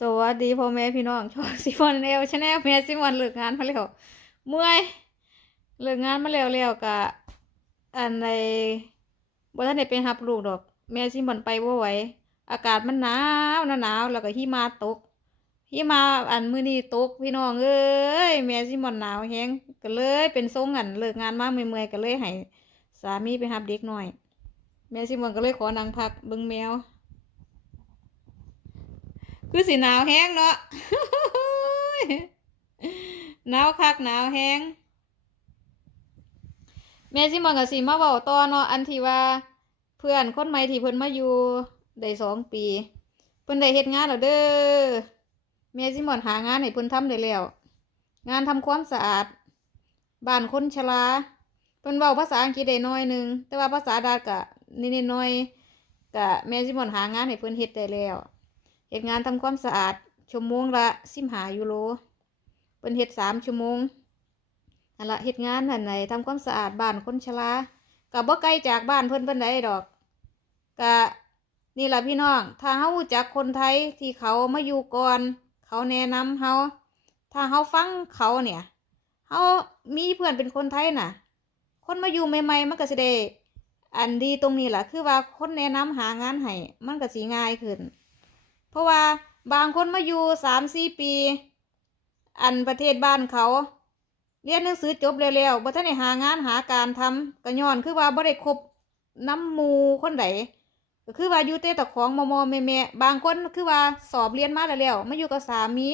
สวัสดีพ่อแม่พี่น้องช่องซิมอนเอลชาแนลแม่ซิมอนเลิกงานมาแล้วเมื่อยเลิกงานมาแล้วแล้วกะอันในบ่ทันได้ไปรับลูกดอก แม่ซิมอนไปบ่ไหวอากาศมันหนาวหนาหนาวแล้วก็หิมะตกหิมะอันมื้อนี้ตกพี่น้องเอ้ยแม่ซิมอนหนาวแฮงก็เลยเป็นทรงอันเลิกงานมาเมื่อยๆก็เลยให้สามีไปรับเด็กหน่อย แม่ซิมอนก็เลยขอนั่งพักเบิ่งแมว คือสิหนาวแห้งเนาะหนาวคักหนาวแห้งแม่สิมันก็สิมาเว้าต่อเนาะอันที่ว่าเพื่อนคนใหม่ที่เพิ่นมาอยู่ได้สองปี เพิ่นได้เฮ็ดงานแล้วเด้อแม่สิมอนหางานให้เพิ่นทำได้แล้ว งานทำความสะอาดบ้านคนชราเพิ่นเว้าภาษาอังกฤษได้น้อยหนึง แต่ว่าภาษาดาก็นิดๆหน่อยก็แม่สิมอนหางานให้เพิ่นเฮ็ดได้แล้ว เฮ็ดงานทำความสะอาด ชั่วโมงละสิบหายูโรเพิ่นเฮ็ดสามชั่วโมงนั่นละเฮ็ดงานนั่นไหนทำความสะอาดบ้านคนชราก็บ่ไกลจากบ้านเพิ่นปานใดดอกก็นี่ล่ะพี่น้อง ถ้าเฮาจักคนไทยที่เขามาอยู่ก่อน เขาแนะนำเฮาถ้าเฮาฟังเขาเนี่ยเฮามีเพื่อนเป็นคนไทยน่ะ คนมาอยู่ใหม่ๆมันก็สิได้อันดีตรงนี้ล่ะคือว่าคนแนะนำหางานให้มันก็สิง่ายขึ้น เพราะว่าบางคนมาอยู่สามสี่ปี อันประเทศบ้านเขา เรียนหนังสือจบแล้วๆบ่ทันได้หางานหาการทำก็ย้อนคือว่าบ่ได้คบน้ำมูคนใดก็คือว่าอยู่แต่ตะของมอมอแม่แม่ๆบางคนคือว่าสอบเรียนมาแล้วๆมาอยู่กับสามี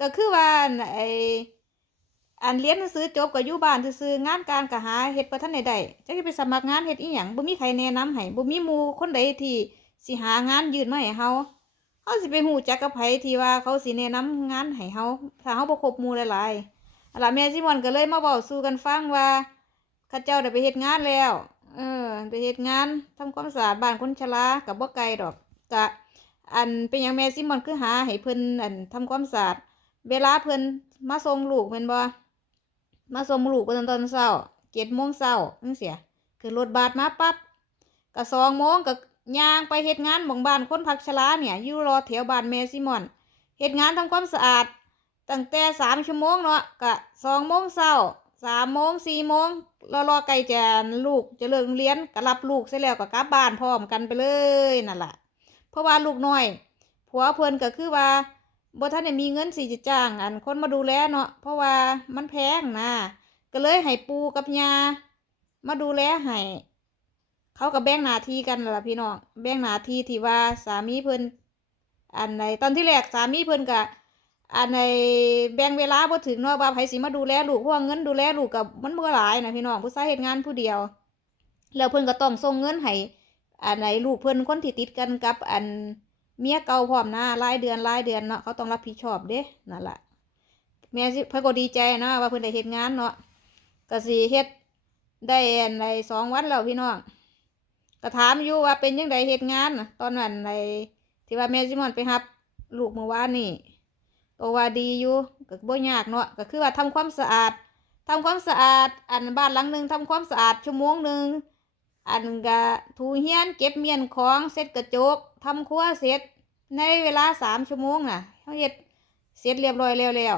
ก็คือว่าไออันเรียนหนังสือจบก็อยู่บ้านซื่องานการก็หาเฮ็ดบ่ทันได้ได้จักสิไปสมัครงานเฮ็ดอีหยังบ่มีใครแนะนำให้บ่มีหมู่คนใดที่สิหางานยื่นมาให้เฮา เขาสิไปหูจักกับไผที่ว่าเขาสิแนะนำงานให้เฮาถ้าเฮาบ่ครบหมู่หลายๆอะล่ะแม่ซิมอนก็เลยมาเว้าสู่กันฟังว่าข้าเจ้าได้ไปเฮ็ดงานแล้ว เออไปเฮ็ดงานทำความสะอาดบ้านคนชราก็บ่ไกลดอกก็อันเป็นหยังแม่ซิมอนคือหาให้เพิ่นอันทำความสะอาดเวลาเพิ่นมาส่งลูกแม่นบ่มาส่งลูกตอนตอนเช้า7:00นเช้าจังซี่คือรถบัสมาปั๊บก็2:00นก็ ยางไปเฮ็ดงานหมองบ้านคนพักชราเนี่ยอยู่รอแถวบ้านแม่ซิมอนเฮ็ดงานทำความสะอาดตั้งแต่สามชั่วโมงเนาะกะสองโมงเช้าสามโมงสี่โมงรอรอไกลจะลูกจะเลิกโรงเรียนก็รับลูกเสร็จแล้วก็กลับบ้านพร้อมกันไปเลยนั่นแหละเพราะว่าลูกน้อยผัวเพิ่นก็คือว่าบ่ทันได้มีเงินสิจะจ้างอันคนมาดูแลเนาะเพราะว่ามันแพงนะก็เลยให้ปูกับยามาดูแลให้ เขาก็แบ่งหน้าที่กันล่ะพี่น้องแบ่งหน้าที่ที่ว่าสามีเพิ่นอันในตอนที่แรกสามีเพิ่นก็อันในแบ่งเวลาบ่ถึงเนาะว่าไผสิมาดูแลลูกเพราะว่าเงินดูแลลูกกับมันบ่หลายนะพี่น้องผู้ชายเฮ็ดงานผู้เดียว แล้วเพิ่นก็ต้องส่งเงินให้อันในลูกเพิ่นคนที่ติดกันกับอันเมียเก่าพร้อมนะรายเดือนรายเดือนเนาะเขาต้องรับผิดชอบเด้นั่นล่ะแม่สิเพิ่นก็ดีใจเนาะว่าเพิ่นได้เฮ็ดงานเนาะก็สิเฮ็ดได้อันในสองวันแล้วพี่น้อง ก็ถามอยู่ว่าเป็นยังไงเหตุงานตอนนั้นในที่ว่าแม่ซิมอนไปรับลูกเมื่อวานนี่ก็ว่าดีอยู่ก็บ่ยากเนาะก็คือว่าทำความสะอาดทำความสะอาด อันบ้านหลังหนึ่งทำความสะอาดชั่วโมงหนึ่งอันก็ถูเฮียนเก็บเมียนของเสร็จกระจกทำครัวเสร็จ ในเวลาสามชั่วโมงน่ะเขาเฮ็ดเสร็จเรียบร้อยแล้วแล้ว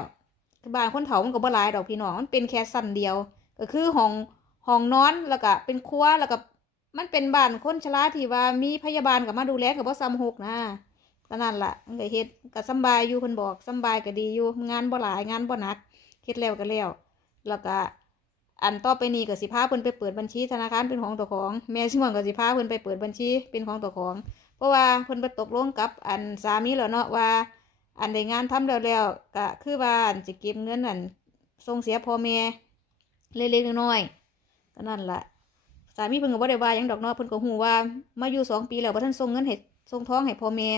คือบ้านคนเฒ่ามันก็บ่หลายดอกพี่น้องมันเป็นแค่สั้นเดียว ก็คือห้องห้องนอนแล้วก็เป็นครัวแล้วก็ มันเป็นบ้านคนชราที่ว่ามีพยาบาลกับมาดูแลกับว่าซ้ำหกนะก็นั่นละมันก็เฮ็ดก็สบายอยู่เพิ่นบอกสบายก็ดีอยู่งานบ่หลายงานบ่หนักเฮ็ดแล้วก็แล้วแล้วก็อันต่อไปนี้ก็สิพาเพิ่นไปเปิดบัญชีธนาคารเป็นของตัวของแม่ชิมอนก็สิพาเพิ่นไปเปิดบัญชีเป็นของตัวของ เพราะว่าเพิ่นไปตกลงกับอันสามีแล้วเนาะว่า อันได้งานทำแล้วแล้วก็คือว่าอันสิเก็บเงินอันส่งเสียพ่อแม่เล็กๆน้อยๆก็นั่นล่ะามีเพิ่นก็บ่ได้ว่าหยังดอกเนาะเพิ่นก็ฮู้ว่ามาอยู่สองปีแล้วบ่ทันส่งเงินให้ส่งท้องให้พ่อแม่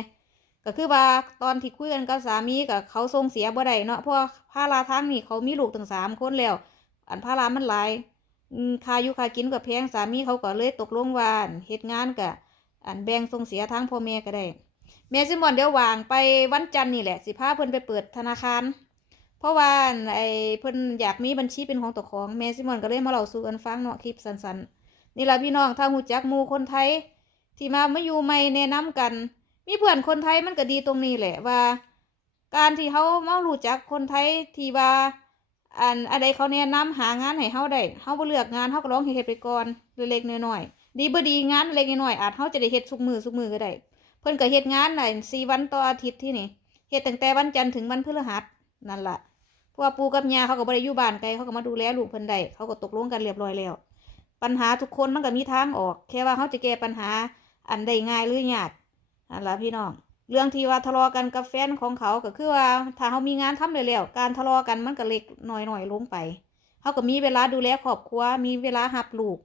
ก็คือว่าตอนที่คุยกันกับสามีก็เขาส่งเสียบ่ได้เนาะเพราะว่าภาระทางนี้เขามีลูกถึงสามคนแล้ว อันภาระมันหลายค่าอยู่ค่ากินก็แพงสามีเขาก็เลยตกลงว่านเฮ็ดงานก็อันแบ่งส่งเสียทางพ่อแม่ก็ได้ แม่ซิมอนเดี๋ยววางไปวันจันทร์นี่แหละสิพาเพิ่นไปเปิดธนาคาร เพราะว่าไอ้เพิ่นอยากมีบัญชีเป็นของตัวของแม่ซิมอนก็เลยมาเล่าสู่กันฟังเนาะคลิปสั้นๆ นี่ละพี่น้องถ้าหูจักมูคนไทย ที่มามาอยู่ใหม่แนะนำกัน มีเพื่อนคนไทยมันก็ดีตรงนี้แหละว่า การที่เขามารู้จักคนไทยที่ว่าอันอะไรเขาแนะนำหางานให้เฮาได้เฮาบ่เลือกงานเฮาก็ลองเฮ็ดไปก่อนเล็กๆน้อยๆดีบ่ดีงานเล็กน้อยๆอาจเฮาจะได้เฮ็ดทุกมือทุกมือก็ได้เพิ่นก็เฮ็ดงานได้4วันต่ออาทิตย์ที่นี่เฮ็ดตั้งแต่วันจันทร์ถึงวันพฤหัสนั่นล่ะพวกปูกับยาเขาก็บ่ได้อยู่บ้านไกลเขาก็มาดูแลลูกเพิ่นได้เขาก็ตกลงกันเรียบร้อยแล้ว ปัญหาทุกคนมันก็มีทางออก แค่ว่าเขาจะแก้ปัญหาอันใดง่ายหรือยากนั่นละพี่น้อง เรื่องที่ว่าทะเลาะกันกับแฟนของเขาก็คือว่าถ้าเขามีงานทำเลยแล้ว การทะเลาะกันมันก็เล็กน้อยๆลงไปเขาก็มีเวลาดูแลครอบครัว มีเวลาหับลูก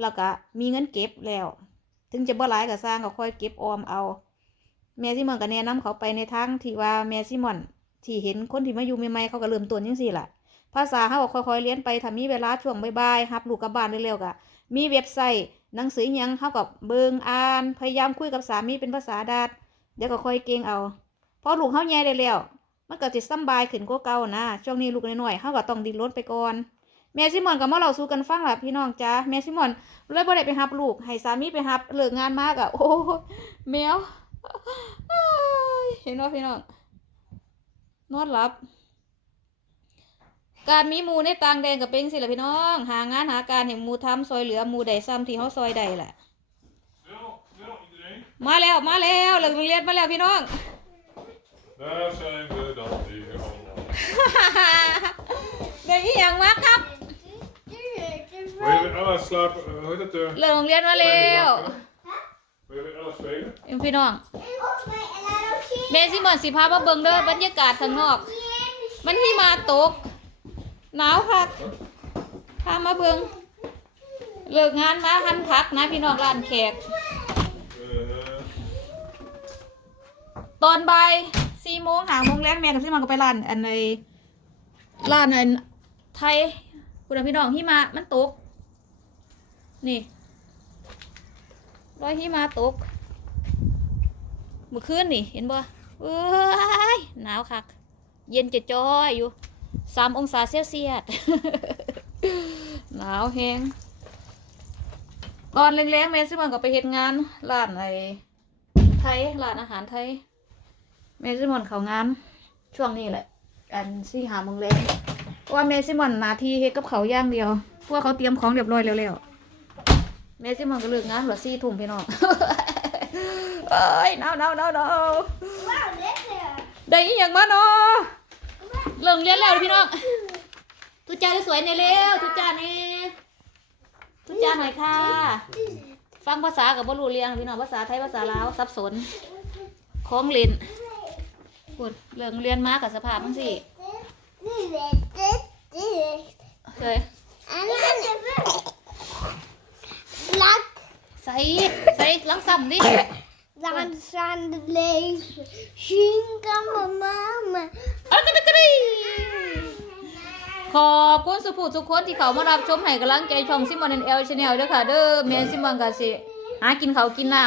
แล้วก็มีเงินเก็บแล้ว ถึงจะบ่หลายก็สร้างก็ค่อยเก็บออมเอา แม่ซิมอนก็แนะนำเขาไปในทางที่ว่าแม่ซิมอนที่เห็นคนที่มาอยู่ใหม่ๆเขาก็เริ่มต้นจังซี่ล่ะ ภาษาเขาก็ค่อยๆเรียนไปถ้ามีเวลาช่วงบ่ายๆรับลูกกับบ้านเร็วๆก็มีเว็บไซต์หนังสือหยังเขาก็เบิ่งอ่าน พยายามคุยกับสามีเป็นภาษาดาดเดี๋ยวก็ค่อยเก่งเอาพอลูกเขาใหญ่ได้แล้วมันก็จะสบายขึ้นกว่าเก่านะช่วงนี้ลูกน้อยๆเขาก็ต้องดิ้นรนไปก่อนแม่ซิมอนก็มาเล่าสู่กันฟังล่ะพี่น้องจ้าแม่ซิมอนเลยบ่ได้ไปรับลูกให้สามีไปรับเลิกงานมากอะโอ้แมวเห็นว่าพี่น้องนอนหลับ การมีหมูในต่างแดนกับเป็นสิละพี่น้อง หางานหาการเห็นมูทำซอยเหลือหมูใดซ้ำที่เขาซอยใดแหละมาแล้วมาแล้วเลิกโรงเรียนมาแล้วพี่น้อง Daar zijn we dan weer allemaal. ได้อีหยังมาครับเลิกโรงเรียนมาแล้วเอ็มพี่น้องเมซิมอนสิพามาเบิ่งเด้อบรรยากาศข้างนอก มันหิมาตก หนาวคักพามาเบิ่งเลิกงานมาหันพักนะพี่น้องร้านแขก ตอนบ่ายสี่โมงหาโมงแรกแม่กับซิมันก็ไปร้านอันในร้านอันไทยคุณพี่น้องหิมะมันตก นี่ร้อยหิมะตกเมื่อคืนนี่ เห็นบ่เอ้ยหนาวคัก เย็นจะจ้อยอยู่ สามองศาเซลเซียสหนาวแฮงตอนแรงๆแม่ซิมันก็ไปเฮ็ดงานร้านไอ้ไทยร้านอาหารไทยเมซิมอนเขางานช่วงนี้แหละ อันซี่หาโมงแรงเพราะว่าเมซิมอนหนาทีเฮ็ดกับเขาวอย่างเดียวเพราะวกเขาเตรียมของเรียบร้อยแล้วๆเมซิมอนก็เลิกงานเหลือซี่ทุ่มพี่น้องเอ้ยหนาวหนาวหนาวหนาวได้อีหยังมาเนาะ เลิกเรียนแล้วพี่น้องทุจ้าสวยๆเนี่ยเร็วทุจ้านี่ทุจ้าหน่อยค่ะ ฟังภาษากับบรูเรียงพี่น้องภาษาไทยภาษาลาวสับสนของเล่นพูดเรื่องเรียนมากับสภาพมันสิเคยใส่ใส่ลังซ้ำดิ Dan staan de leven. Zien kan mijn mama. เอา กระดกกระดิขอบคุณสุภูทุกคนที่เขามารับชมให้กำลังใจช่องซิมอนเอลชาแนลด้วยค่ะ เด้อแม่ซิมอนกับสิหากินเขากินน้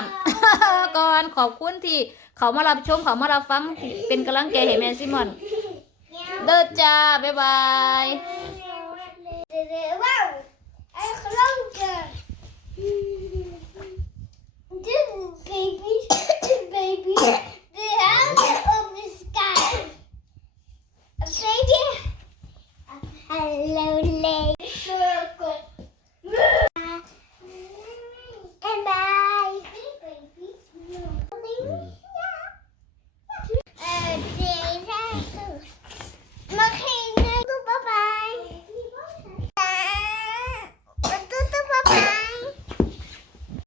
ำก่อนขอบคุณที่เขามารับชมเขามารับฟังเป็นกำลังใจให้แม่ซิมอน เด้อจ้า บ๊ายบาย